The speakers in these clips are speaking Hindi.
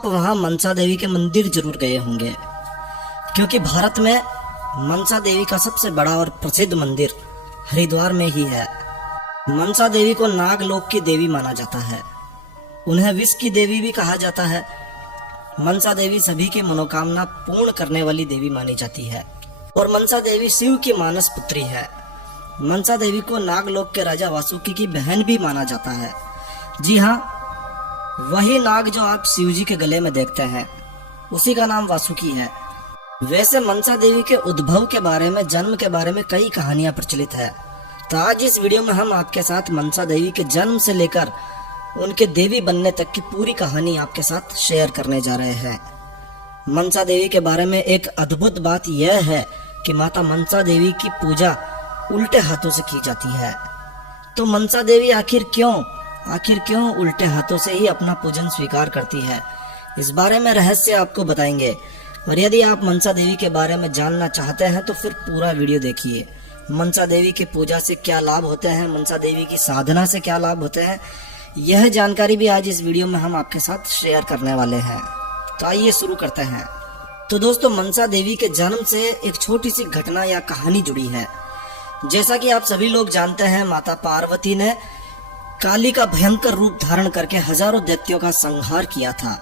आप वहाँ मनसा देवी के मंदिर जरूर गए होंगे, क्योंकि भारत में मनसा देवी का सबसे बड़ा और प्रसिद्ध मंदिर हरिद्वार में ही है। मनसा देवी को नागलोक की देवी माना जाता है। उन्हें विष की देवी भी कहा जाता है। मनसा देवी सभी की मनोकामना पूर्ण करने वाली देवी मानी जाती है और मनसा देवी शिव की मानस पुत्री है। मनसा देवी को नागलोक के राजा वासुकी की बहन भी माना जाता है। जी हाँ, वही नाग जो आप शिव जी के गले में देखते हैं, उसी का नाम वासुकी है। वैसे मनसा देवी के उद्भव के बारे में, जन्म के बारे में कई कहानियां प्रचलित है। तो आज इस वीडियो में हम आपके साथ मनसा देवी के जन्म से लेकर उनके देवी बनने तक की पूरी कहानी आपके साथ शेयर करने जा रहे हैं। मनसा देवी के बारे में एक अद्भुत बात यह है कि माता मनसा देवी की पूजा उल्टे हाथों से की जाती है। तो मनसा देवी आखिर क्यों उल्टे हाथों से ही अपना पूजन स्वीकार करती है, इस बारे में रहस्य आपको बताएंगे। और यदि आप मनसा देवी के बारे में जानना चाहते हैं तो फिर पूरा वीडियो देखिए। मनसा देवी की पूजा से क्या लाभ होते हैं, मनसा देवी की साधना से क्या लाभ होते हैं, यह जानकारी भी आज इस वीडियो में हम आपके साथ शेयर करने वाले हैं। तो आइए शुरू करते हैं। तो दोस्तों, मनसा देवी के जन्म से एक छोटी सी घटना या कहानी जुड़ी है। जैसा कि आप सभी लोग जानते हैं, माता पार्वती ने काली का भयंकर रूप धारण करके हजारों दैत्यों का संहार किया था।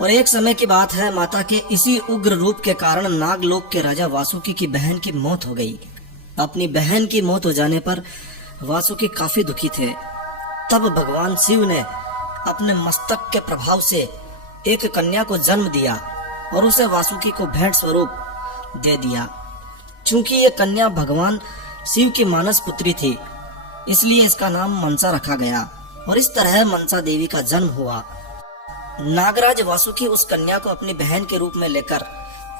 और एक समय की बात है, माता के इसी उग्र रूप के कारण नागलोक के राजा वासुकी की बहन की मौत हो गई। अपनी बहन की मौत हो जाने पर वासुकी काफी दुखी थे। तब भगवान शिव ने अपने मस्तक के प्रभाव से एक कन्या को जन्म दिया और उसे वासुकी को भेंट स्वरूप दे दिया। चूंकि ये कन्या भगवान शिव की मानस पुत्री थी, इसलिए इसका नाम मनसा रखा गया और इस तरह मनसा देवी का जन्म हुआ। नागराज वासुकी उस कन्या को अपनी बहन के रूप में लेकर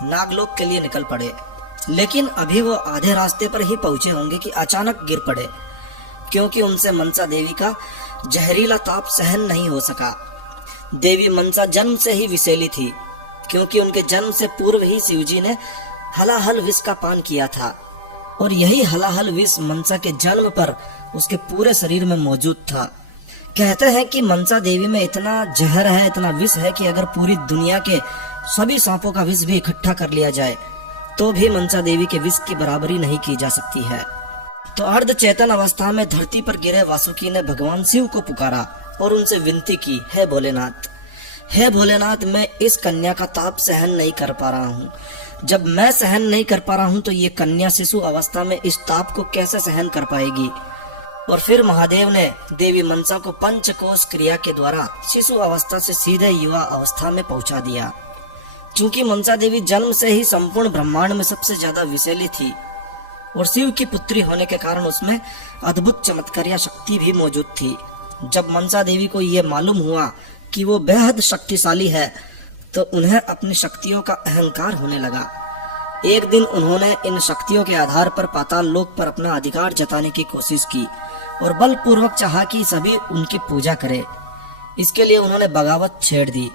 नागलोक के लिए निकल पड़े। लेकिन अभी वो आधे रास्ते पर ही पहुंचे होंगे कि अचानक गिर पड़े, क्योंकि उनसे मनसा देवी का जहरीला ताप सहन नहीं हो सका। देवी मनसा जन्म से ही विषैली थी, क्योंकि उनके जन्म से पूर्व ही शिवजी ने हलाहल विष का पान किया था और यही हलाहल विष मनसा के जन्म पर उसके पूरे शरीर में मौजूद था। कहते हैं कि मनसा देवी में इतना जहर है, इतना विष है कि अगर पूरी दुनिया के सभी सांपों का विष भी इकट्ठा कर लिया जाए तो भी मनसा देवी के विष की बराबरी नहीं की जा सकती है। तो अर्ध चेतन अवस्था में धरती पर गिरे वासुकी ने भगवान शिव को पुकारा और उनसे विनती की, हे भोलेनाथ, मैं इस कन्या का ताप सहन नहीं कर पा रहा हूँ। जब मैं सहन नहीं कर पा रहा हूँ तो ये कन्या शिशु अवस्था में इस ताप को कैसे सहन कर पाएगी। और फिर महादेव ने देवी मनसा को पंचकोश क्रिया के द्वारा शिशु अवस्था से सीधे युवा अवस्था में पहुंचा दिया। चूंकि मनसा देवी जन्म से ही संपूर्ण ब्रह्मांड में सबसे ज्यादा विषैली थी और शिव की पुत्री होने के कारण उसमें अद्भुत चमत्कारिया शक्ति भी मौजूद थी। जब मनसा देवी को यह मालूम हुआ कि वो बेहद शक्तिशाली है तो उन्हें अपनी शक्तियों का अहंकार होने लगा। एक दिन उन्होंने इन शक्तियों के आधार पर पाताल लोक पर अपना अधिकार जताने की कोशिश की और बलपूर्वक चाहा कि सभी उनकी पूजा करें। इसके लिए उन्होंने बगावत छेड़ दी।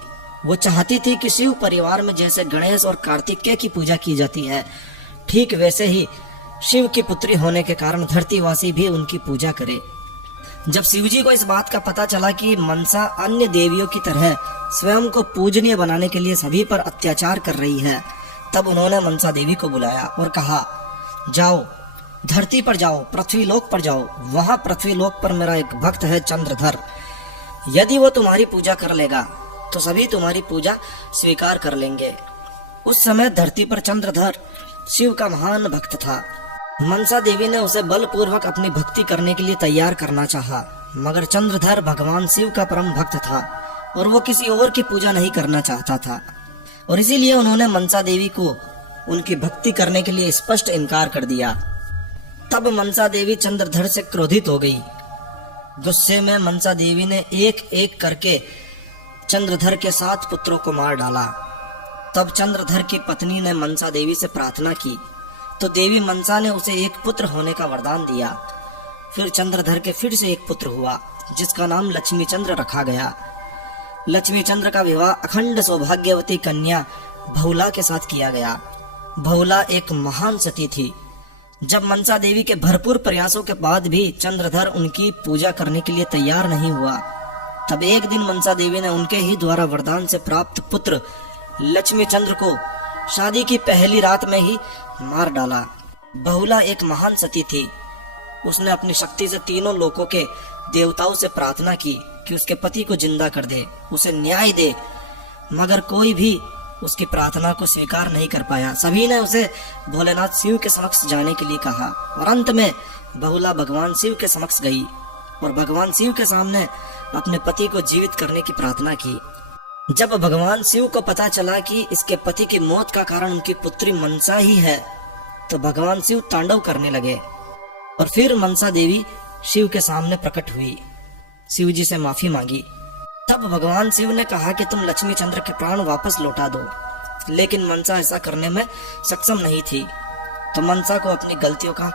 वो चाहती थी कि शिव परिवार में जैसे गणेश और कार्तिकेय की पूजा की जाती है, ठीक वैसे ही शिव की पुत्री होने के कारण धरतीवासी भी उनकी पूजा करे। जब शिवजी को इस बात का पता चला कि मनसा अन्य देवियों की तरह स्वयं को पूजनीय बनाने के लिए सभी पर अत्याचार कर रही है, तब उन्होंने मनसा देवी को बुलाया और कहा, जाओ धरती पर जाओ, पृथ्वीलोक पर जाओ। वहां पृथ्वीलोक पर मेरा एक भक्त है चंद्रधर, यदि वो तुम्हारी पूजा कर लेगा तो सभी तुम्हारी पूजा स्वीकार कर लेंगे। उस समय धरती पर चंद्रधर शिव का महान भक्त था। मनसा देवी ने उसे बलपूर्वक अपनी भक्ति करने के लिए तैयार करना चाहा, मगर चंद्रधर भगवान शिव का परम भक्त था और वो किसी और की पूजा नहीं करना चाहता था और इसीलिए उन्होंने मनसा देवी को उनकी भक्ति करने के लिए स्पष्ट इनकार कर दिया। तब मनसा देवी चंद्रधर से क्रोधित हो गई। गुस्से में मनसा देवी ने एक एक करके चंद्रधर के 7 पुत्रों को मार डाला। तब चंद्रधर की पत्नी ने मनसा देवी से प्रार्थना की तो देवी मनसा ने उसे एक पुत्र होने का वरदान दिया। फिर चंद्रधर के फिर से एक पुत्र हुआ जिसका नाम लक्ष्मी चंद्र रखा गया। लक्ष्मी चंद्र का विवाह अखंड सौभाग्यवती कन्या बहुला के साथ किया गया। बहुला एक महान सती थी। जब मनसा देवी के भरपूर प्रयासों के बाद भी चंद्रधर उनकी पूजा करने के लिए तैयार नहीं हुआ तब एक दिन मनसा देवी ने उनके ही द्वारा वरदान से प्राप्त पुत्र लक्ष्मी चंद्र को शादी की पहली रात में ही मार डाला। बहुला एक महान सती थी। उसने अपनी शक्ति से तीनों लोकों के देवताओं से प्रार्थना की कि उसके पति को जिंदा कर दे, उसे न्याय दे, मगर कोई भी उसकी प्रार्थना को स्वीकार नहीं कर पाया। सभी ने उसे भोलेनाथ शिव के समक्ष जाने के लिए कहा और अंत में बहुला भगवान शिव के समक्ष गई और भगवान शिव के सामने अपने पति को जीवित करने की प्रार्थना की। जब भगवान शिव को पता चला कि इसके पति की मौत का कारण उनकी पुत्री मनसा ही है, तो भगवान शिव तांडव करने लगे और फिर मनसा देवी शिव के सामने प्रकट हुई, शिव जी से माफी मांगी। तब भगवान शिव ने कहा कि तुम लक्ष्मी चंद्र के प्राण वापस लौटा दो, लेकिन मनसा ऐसा करने में सक्षम नहीं थी। तो मनसा को अपनी गलतियों का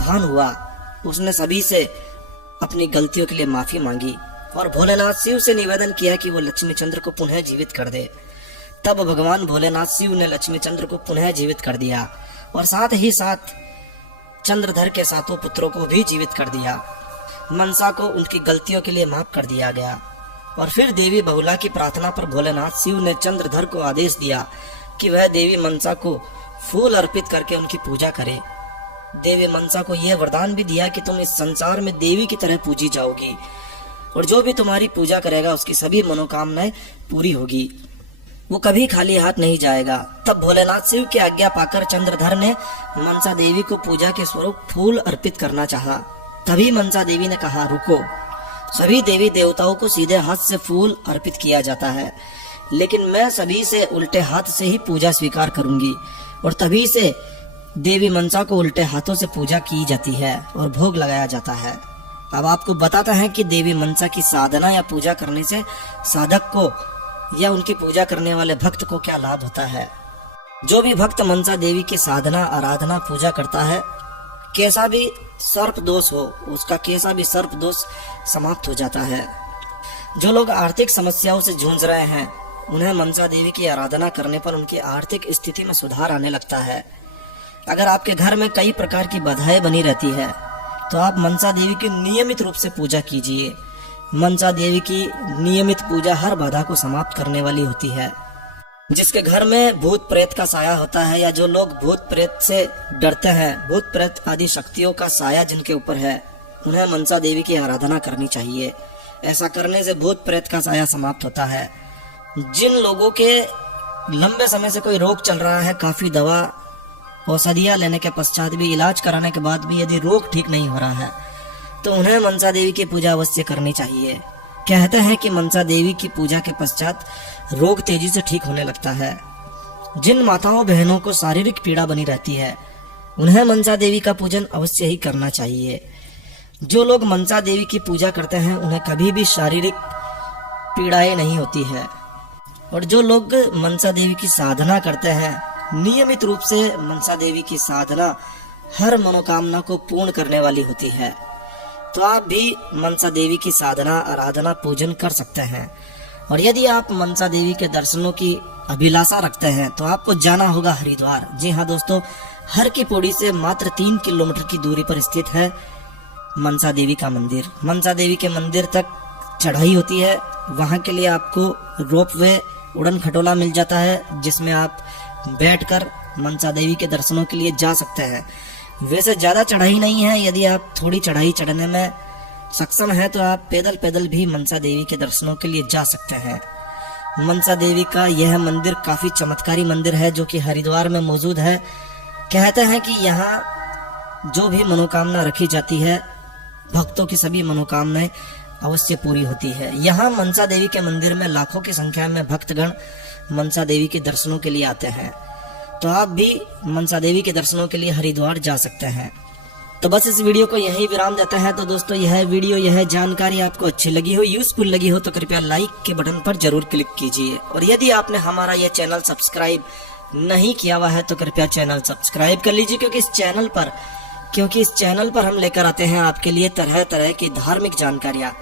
भान हुआ। उसने सभी से अपनी गलतियों के लिए माफी मांगी और भोलेनाथ शिव से निवेदन किया कि वो लक्ष्मी चंद्र को पुनः जीवित कर दे। तब भगवान भोलेनाथ शिव ने लक्ष्मी चंद्र को पुनः जीवित कर दिया और साथ ही साथ चंद्रधर के 7 पुत्रों को भी जीवित कर दिया। मनसा को उनकी गलतियों के लिए माफ कर दिया गया। और फिर देवी बहुला की प्रार्थना पर भोलेनाथ शिव ने चंद्रधर को आदेश दिया कि वह देवी मनसा को फूल अर्पित करके उनकी पूजा करे। देवी मनसा को यह वरदान भी दिया कि तुम इस संसार में देवी की तरह पूजी जाओगी और जो भी तुम्हारी पूजा करेगा उसकी सभी मनोकामनाएं पूरी होगी, वो कभी खाली हाथ नहीं जाएगा। तब भोलेनाथ शिव की आज्ञा पाकर चंद्रधर ने मनसा देवी को पूजा के स्वरूप फूल अर्पित करना चाहा। तभी मनसा देवी ने कहा, रुको, सभी देवी देवताओं को सीधे हाथ से फूल अर्पित किया जाता है, लेकिन मैं सभी से उल्टे हाथ से ही पूजा स्वीकार करूंगी। और तभी से देवी मनसा को उल्टे हाथों से पूजा की जाती है और भोग लगाया जाता है। अब आपको बताता है कि देवी मनसा की साधना या पूजा करने से साधक को या उनकी पूजा करने वाले भक्त को क्या लाभ होता है। जो भी भक्त मनसा देवी की साधना, आराधना, पूजा करता है, कैसा भी सर्प दोष हो, उसका कैसा भी सर्प दोष समाप्त हो जाता है। जो लोग आर्थिक समस्याओं से जूझ रहे हैं, उन्हें मनसा देवी की आराधना करने पर उनकी आर्थिक स्थिति में सुधार आने लगता है। अगर आपके घर में कई प्रकार की बाधाएं बनी रहती है, तो आप मनसा देवी की नियमित रूप से पूजा कीजिए। मनसा देवी की नियमित पूजा हर बाधा को समाप्त करने वाली होती है। जिसके घर में भूत प्रेत का साया होता है या जो लोग भूत प्रेत से डरते हैं, भूत प्रेत आदि शक्तियों का साया जिनके ऊपर है, उन्हें मनसा देवी की आराधना करनी चाहिए। ऐसा करने से भूत प्रेत का साया समाप्त होता है। जिन लोगों के लंबे समय से कोई रोग चल रहा है, काफी दवा औषधियां लेने के पश्चात भी, इलाज कराने के बाद भी यदि रोग ठीक नहीं हो रहा है, तो उन्हें मनसा देवी की पूजा अवश्य करनी चाहिए। कहते हैं कि मनसा देवी की पूजा के पश्चात रोग तेजी से ठीक होने लगता है। जिन माताओं बहनों को शारीरिक पीड़ा बनी रहती है, उन्हें मनसा देवी का पूजन अवश्य ही करना चाहिए। जो लोग मनसा देवी की पूजा करते हैं, उन्हें कभी भी शारीरिक पीड़ाएं नहीं होती है। और जो लोग मनसा देवी की साधना करते हैं, नियमित रूप से मनसा देवी की साधना हर मनोकामना को पूर्ण करने वाली होती है। तो आप भी मनसा देवी की साधना, आराधना, पूजन कर सकते हैं। और यदि आप मनसा देवी के दर्शनों की अभिलाषा रखते हैं, तो आपको जाना होगा हरिद्वार। जी हाँ दोस्तों, हर की पौड़ी से मात्र 3 किलोमीटर की दूरी पर स्थित है मनसा देवी का मंदिर। मनसा देवी के मंदिर तक चढ़ाई होती है। वहां के लिए आपको रोपवे, उड़न खटोला मिल जाता है, जिसमें आप बैठकर मनसा देवी के दर्शनों के लिए जा सकते हैं। वैसे ज्यादा चढ़ाई नहीं है, यदि आप थोड़ी चढ़ाई चढ़ने में सक्षम है तो आप पैदल पैदल भी मनसा देवी के दर्शनों के लिए जा सकते हैं। मनसा देवी का यह मंदिर काफी चमत्कारी मंदिर है, जो कि हरिद्वार में मौजूद है। कहते हैं कि यहाँ जो भी मनोकामना रखी जाती है, भक्तों की सभी मनोकामनाएं अवश्य पूरी होती है। यहाँ मनसा देवी के मंदिर में लाखों की संख्या में भक्तगण मनसा देवी के दर्शनों के लिए आते हैं। तो आप भी मनसा देवी के दर्शनों के लिए हरिद्वार जा सकते हैं। तो बस इस वीडियो को यहीं विराम देते हैं। तो दोस्तों, यह वीडियो, यह जानकारी आपको अच्छी लगी हो, यूजफुल लगी हो, तो कृपया लाइक के बटन पर जरूर क्लिक कीजिए। और यदि आपने हमारा यह चैनल सब्सक्राइब नहीं किया हुआ है, तो कृपया चैनल सब्सक्राइब कर लीजिए, क्योंकि इस चैनल पर हम लेकर आते हैं आपके लिए तरह तरह की धार्मिक जानकारियाँ।